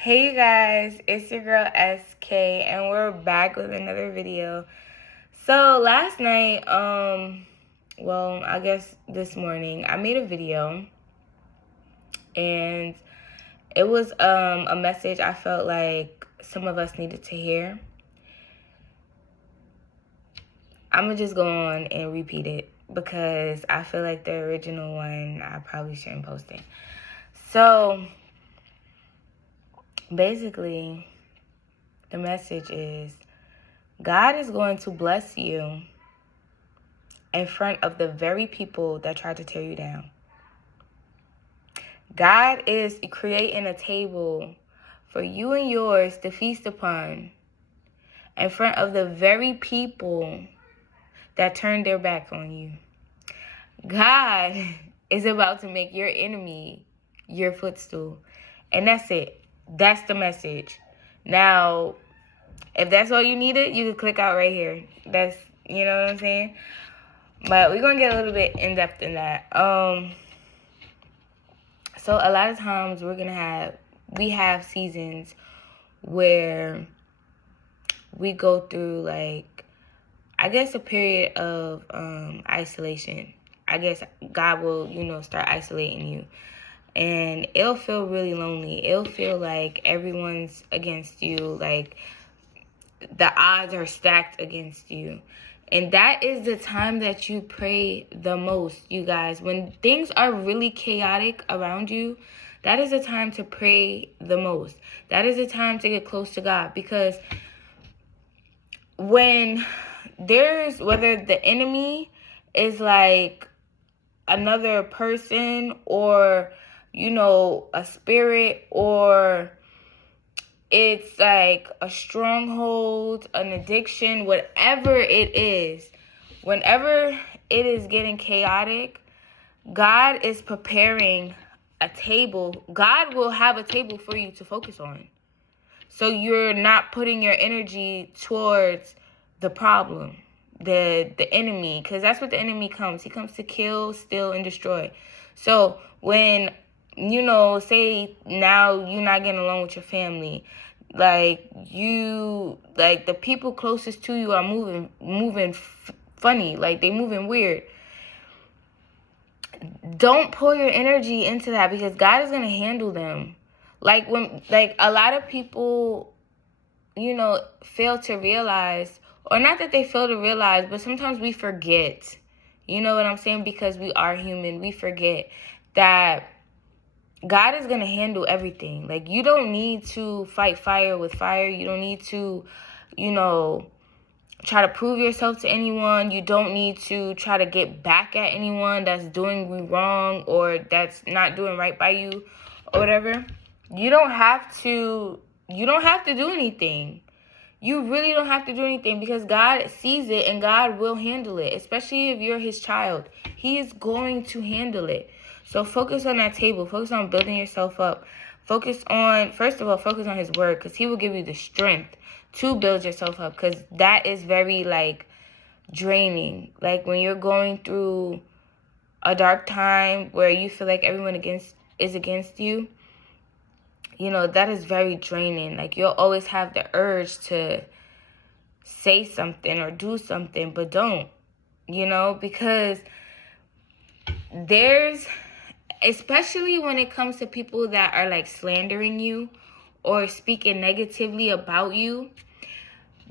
Hey you guys, it's your girl SK and we're back with another video. So last night, I guess this morning, I made a video and it was a message I felt like some of us needed to hear. I'm gonna just go on and repeat it because I feel like the original one I probably shouldn't post it. So basically, the message is God is going to bless you in front of the very people that tried to tear you down. God is creating a table for you and yours to feast upon in front of the very people that turned their back on you. God is about to make your enemy your footstool. And that's it. That's the message. Now, if that's all you needed, you can click out right here. That's, you know what I'm saying? But we're going to get a little bit in-depth in that. So a lot of times we have seasons where we go through, like, I guess a period of isolation. I guess God will, start isolating you. And it'll feel really lonely. It'll feel like everyone's against you. Like, the odds are stacked against you. And that is the time that you pray the most, you guys. When things are really chaotic around you, that is the time to pray the most. That is the time to get close to God. Because whether the enemy is like another person or, a spirit, or it's like a stronghold, an addiction, whatever it is, whenever it is getting chaotic, God is preparing a table. God will have a table for you to focus on. So you're not putting your energy towards the problem, the enemy, because that's what the enemy comes. He comes to kill, steal, and destroy. So when say now you're not getting along with your family, like the people closest to you are moving funny, like they moving weird. Don't pour your energy into that, because God is gonna handle them. Like a lot of people, fail to realize, or not that they fail to realize, but sometimes we forget. You know what I'm saying? Because we are human, we forget that God is going to handle everything. Like, you don't need to fight fire with fire. You don't need to, try to prove yourself to anyone. You don't need to try to get back at anyone that's doing you wrong or that's not doing right by you or whatever. You don't have to do anything. You really don't have to do anything, because God sees it and God will handle it, especially if you're his child. He is going to handle it. So focus on that table. Focus on building yourself up. First of all, focus on his word, because he will give you the strength to build yourself up, because that is very, draining. Like, when you're going through a dark time where you feel like everyone is against you, that is very draining. Like, you'll always have the urge to say something or do something, but don't, because especially when it comes to people that are like slandering you or speaking negatively about you,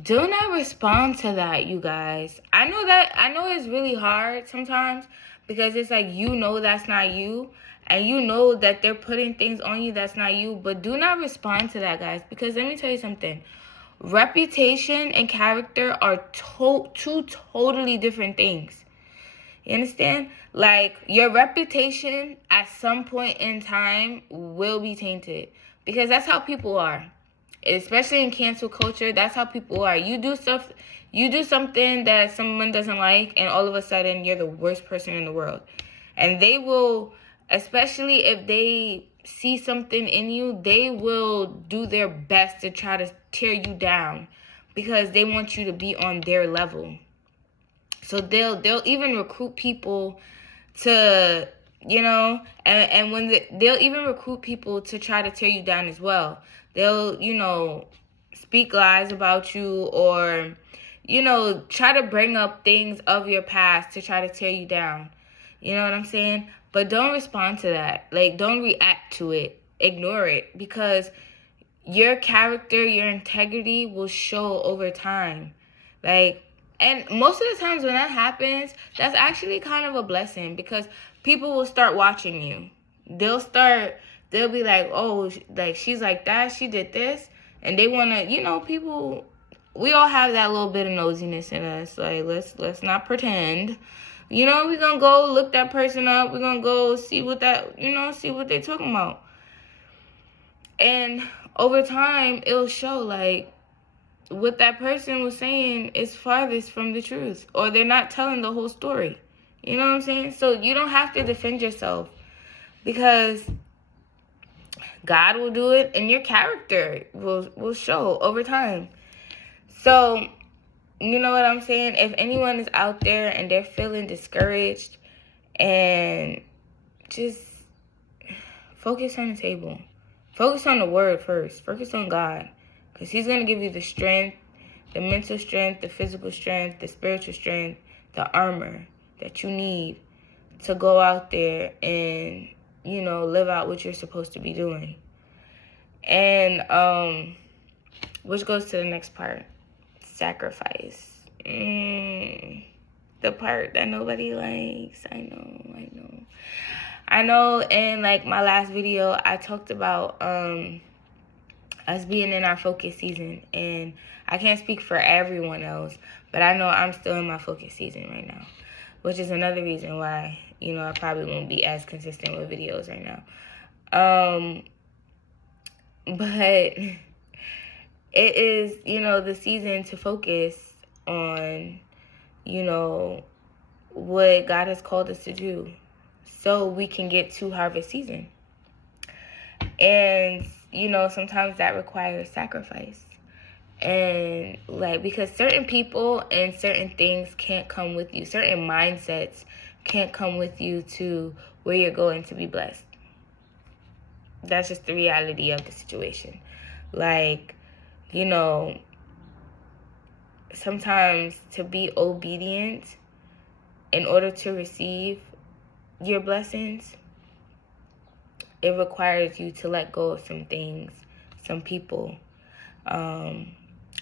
do not respond to that, you guys. I know it's really hard sometimes, because it's like, that's not you, and that they're putting things on you that's not you. But do not respond to that, guys, because let me tell you something. Reputation and character are two totally different things. You understand? Like, your reputation at some point in time will be tainted, because that's how people are. Especially in cancel culture, that's how people are. You do something that someone doesn't like, and all of a sudden you're the worst person in the world. And they will, especially if they see something in you, they will do their best to try to tear you down, because they want you to be on their level. So they'll even recruit people to and when they'll even recruit people to try to tear you down as well. They'll, speak lies about you, or, try to bring up things of your past to try to tear you down. You know what I'm saying? But don't respond to that. Like, don't react to it. Ignore it, because your character, your integrity will show over time. Like, and most of the times when that happens, that's actually kind of a blessing, because people will start watching you. They'll be like, oh, like, she's like that, she did this. And they want to, people, we all have that little bit of nosiness in us. Like, let's not pretend. We're going to go look that person up. We're going to go see what see what they're talking about. And over time, it'll show, like, what that person was saying is farthest from the truth, or they're not telling the whole story. You know what I'm saying? So you don't have to defend yourself, because God will do it, and your character will show over time. So, you know what I'm saying? If anyone is out there and they're feeling discouraged, and just focus on the table. Focus on the word first. Focus on God. Because he's going to give you the strength, the mental strength, the physical strength, the spiritual strength, the armor that you need to go out there and, live out what you're supposed to be doing. And, which goes to the next part. Sacrifice. The part that nobody likes. I know in, like, my last video, I talked about, us being in our focus season, and I can't speak for everyone else, but I know I'm still in my focus season right now, which is another reason why, I probably won't be as consistent with videos right now. But it is, the season to focus on, what God has called us to do, so we can get to harvest season. And sometimes that requires sacrifice. And, like, because certain people and certain things can't come with you. Certain mindsets can't come with you to where you're going to be blessed. That's just the reality of the situation. Like, sometimes to be obedient in order to receive your blessings, it requires you to let go of some things, some people.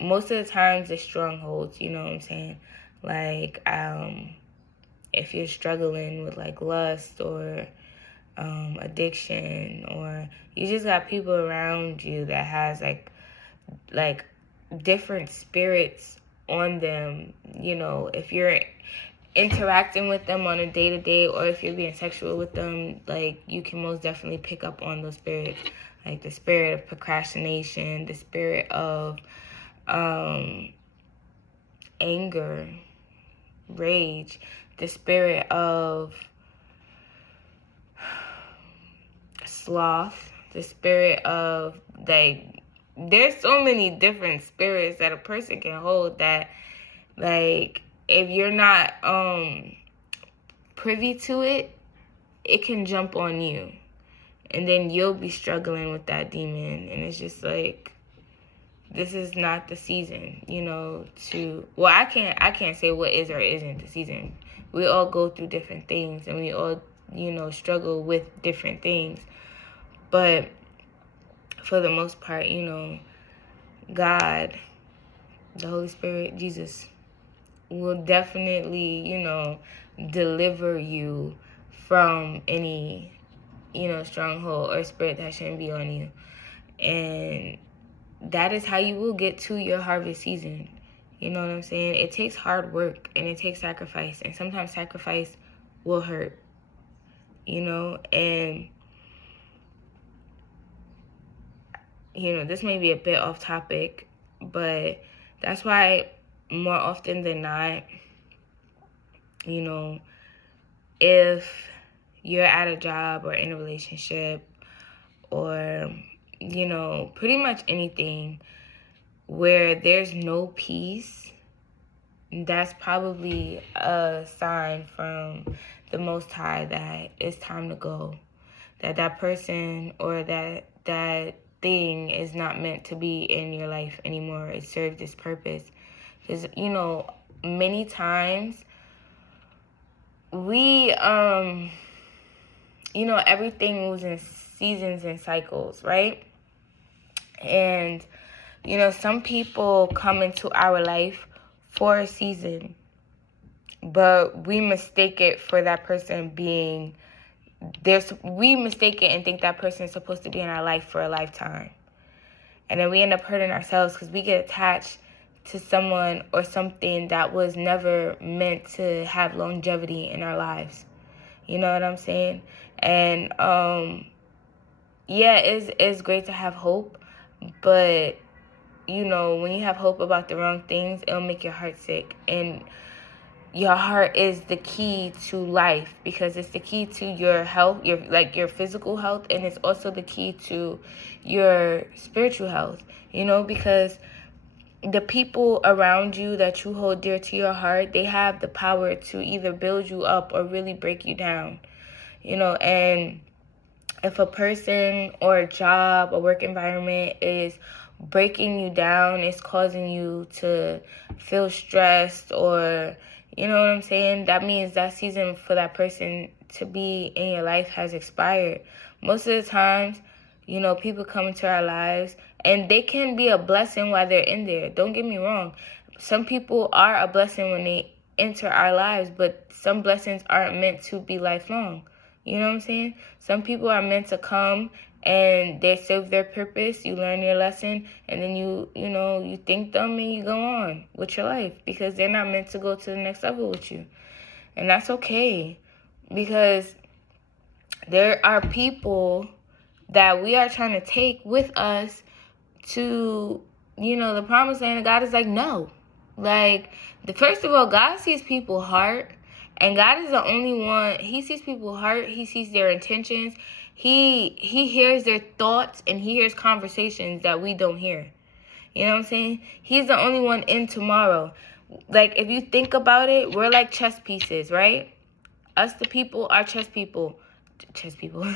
Most of the times it's strongholds, you know what I'm saying? Like, if you're struggling with, like, lust or addiction, or you just got people around you that has, like different spirits on them, if you're interacting with them on a day-to-day, or if you're being sexual with them, like, you can most definitely pick up on those spirits, like the spirit of procrastination, the spirit of anger, rage, the spirit of sloth, the spirit of, like, there's so many different spirits that a person can hold that, like, if you're not privy to it, it can jump on you, and then you'll be struggling with that demon. And it's just like, this is not the season, I can't say what is or isn't the season. We all go through different things, and we all, struggle with different things. But for the most part, God, the Holy Spirit, Jesus, will definitely, deliver you from any, stronghold or spirit that shouldn't be on you. And that is how you will get to your harvest season. You know what I'm saying? It takes hard work, and it takes sacrifice. And sometimes sacrifice will hurt, and, this may be a bit off topic, but that's why more often than not, if you're at a job or in a relationship, or, pretty much anything where there's no peace, that's probably a sign from the Most High that it's time to go, that person or that thing is not meant to be in your life anymore. It served its purpose. Because, many times we, everything moves in seasons and cycles, right? And, some people come into our life for a season, but we mistake it for that person being we mistake it and think that person is supposed to be in our life for a lifetime. And then we end up hurting ourselves because we get attached to someone or something that was never meant to have longevity in our lives. You know what I'm saying? And it's great to have hope, but when you have hope about the wrong things, it'll make your heart sick. And your heart is the key to life, because it's the key to your health, your physical health, and it's also the key to your spiritual health, because the people around you that you hold dear to your heart, they have the power to either build you up or really break you down, and if a person or a job or work environment is breaking you down, it's causing you to feel stressed, or you know what I'm saying, that means that season for that person to be in your life has expired. Most of the times, people come into our lives and they can be a blessing while they're in there. Don't get me wrong. Some people are a blessing when they enter our lives, but some blessings aren't meant to be lifelong. You know what I'm saying? Some people are meant to come and they serve their purpose. You learn your lesson, and then you thank them and you go on with your life, because they're not meant to go to the next level with you. And that's okay, because there are people that we are trying to take with us to, the promised land, and God is like, no. First of all, God sees people's heart. And God is the only one. He sees people's heart. He sees their intentions. He hears their thoughts, and he hears conversations that we don't hear. You know what I'm saying? He's the only one in tomorrow. If you think about it, we're like chess pieces, right? Us, the people, are chess people. Chess people.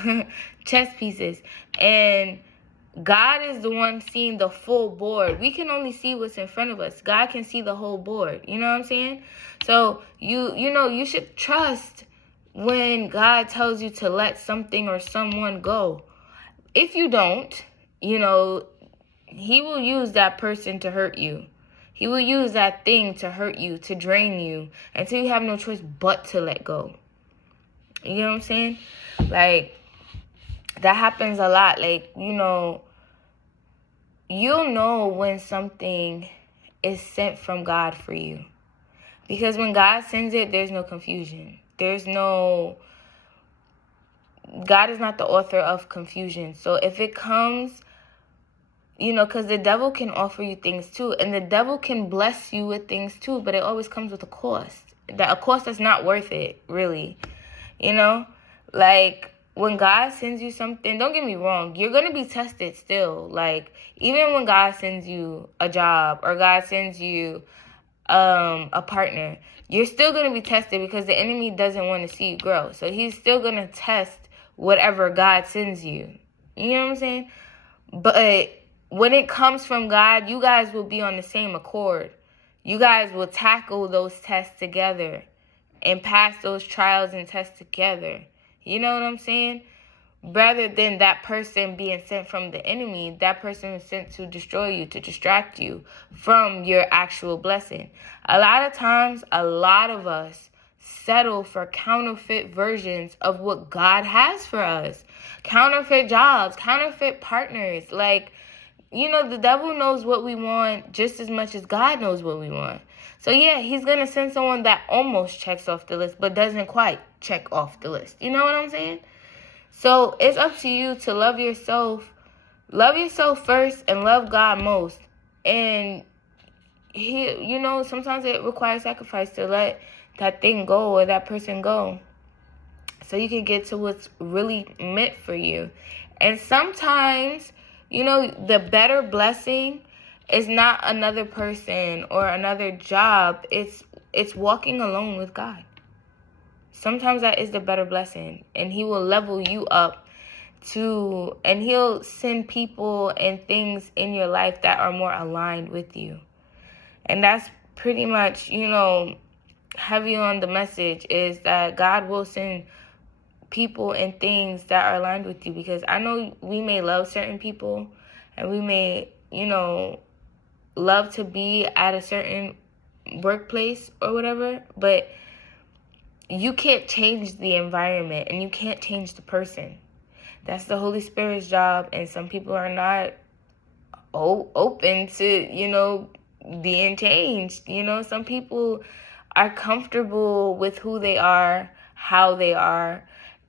Chess pieces. And God is the one seeing the full board. We can only see what's in front of us. God can see the whole board. You know what I'm saying? So you should trust when God tells you to let something or someone go. If you don't, he will use that person to hurt you. He will use that thing to hurt you, to drain you, until you have no choice but to let go. You know what I'm saying? That happens a lot. You'll know when something is sent from God for you. Because when God sends it, there's no confusion. God is not the author of confusion. So if it comes, because the devil can offer you things too. And the devil can bless you with things too. But it always comes with a cost. A cost that's not worth it, really. When God sends you something, don't get me wrong, you're going to be tested still. Even when God sends you a job or God sends you a partner, you're still going to be tested, because the enemy doesn't want to see you grow. So he's still going to test whatever God sends you. You know what I'm saying? But when it comes from God, you guys will be on the same accord. You guys will tackle those tests together and pass those trials and tests together. You know what I'm saying? Rather than that person being sent from the enemy, that person is sent to destroy you, to distract you from your actual blessing. A lot of times, a lot of us settle for counterfeit versions of what God has for us. Counterfeit jobs, counterfeit partners. The devil knows what we want just as much as God knows what we want. So yeah, he's going to send someone that almost checks off the list, but doesn't quite check off the list. You know what I'm saying? So it's up to you to love yourself. Love yourself first and love God most. And sometimes it requires sacrifice to let that thing go or that person go, so you can get to what's really meant for you. And sometimes, the better blessing is not another person or another job. It's walking alone with God. sometimes that is the better blessing. And he will level you up and he'll send people and things in your life that are more aligned with you. And that's pretty much, heavy on the message, is that God will send people and things that are aligned with you. Because I know we may love certain people and we may, love to be at a certain workplace or whatever, but you can't change the environment and you can't change the person. That's the Holy Spirit's job, and some people are not open to, being changed. Some people are comfortable with who they are, how they are,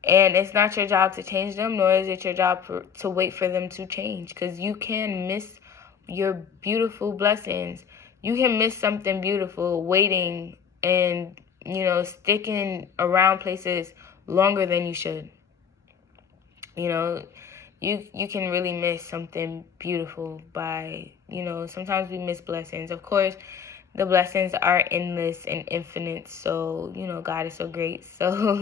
and it's not your job to change them, nor is it your job to wait for them to change, because you can miss your beautiful blessings. You can miss something beautiful waiting and, sticking around places longer than you should. You can really miss something beautiful by, sometimes we miss blessings. Of course, the blessings are endless and infinite. So, God is so great. So,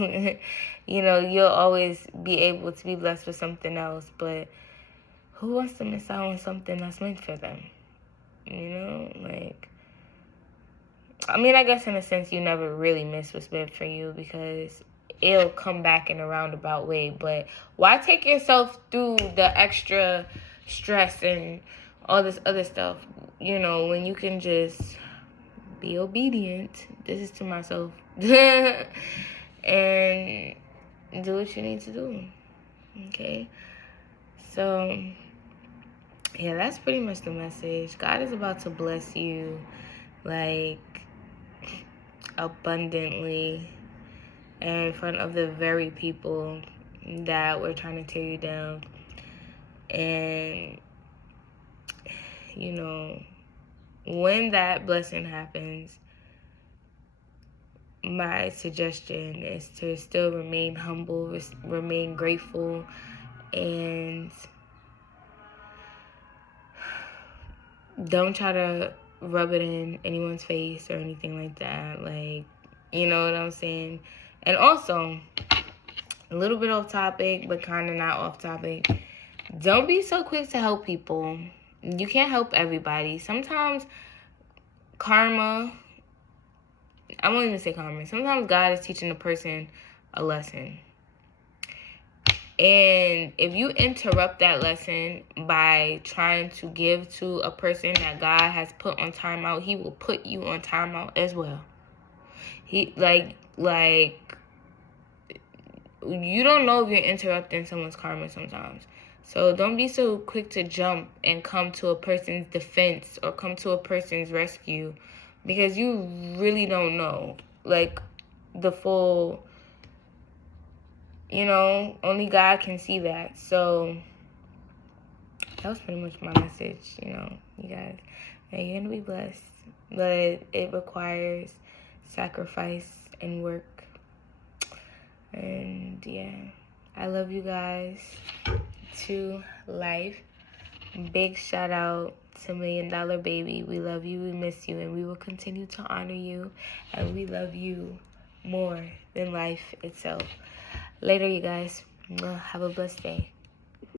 you'll always be able to be blessed with something else. But who wants to miss out on something that's meant for them? I guess in a sense you never really miss what's meant for you, because it'll come back in a roundabout way. But why take yourself through the extra stress and all this other stuff, when you can just be obedient? This is to myself. And do what you need to do. Okay? So, yeah, that's pretty much the message. God is about to bless you, abundantly, in front of the very people that were trying to tear you down. And, when that blessing happens, my suggestion is to still remain humble, remain grateful, and don't try to rub it in anyone's face or anything like that. You know what I'm saying? And also, a little bit off topic, but kind of not off topic. Don't be so quick to help people. You can't help everybody. Sometimes karma, I won't even say karma. Sometimes God is teaching a person a lesson. And if you interrupt that lesson by trying to give to a person that God has put on timeout, he will put you on timeout as well. He, you don't know if you're interrupting someone's karma sometimes. So don't be so quick to jump and come to a person's defense or come to a person's rescue, because you really don't know, the full, only God can see that. So that was pretty much my message, you guys. You're going to be blessed, but it requires sacrifice and work. And yeah, I love you guys to life. Big shout out to $1 Million Baby. We love you, we miss you, and we will continue to honor you. And we love you more than life itself. Later, you guys. Have a blessed day.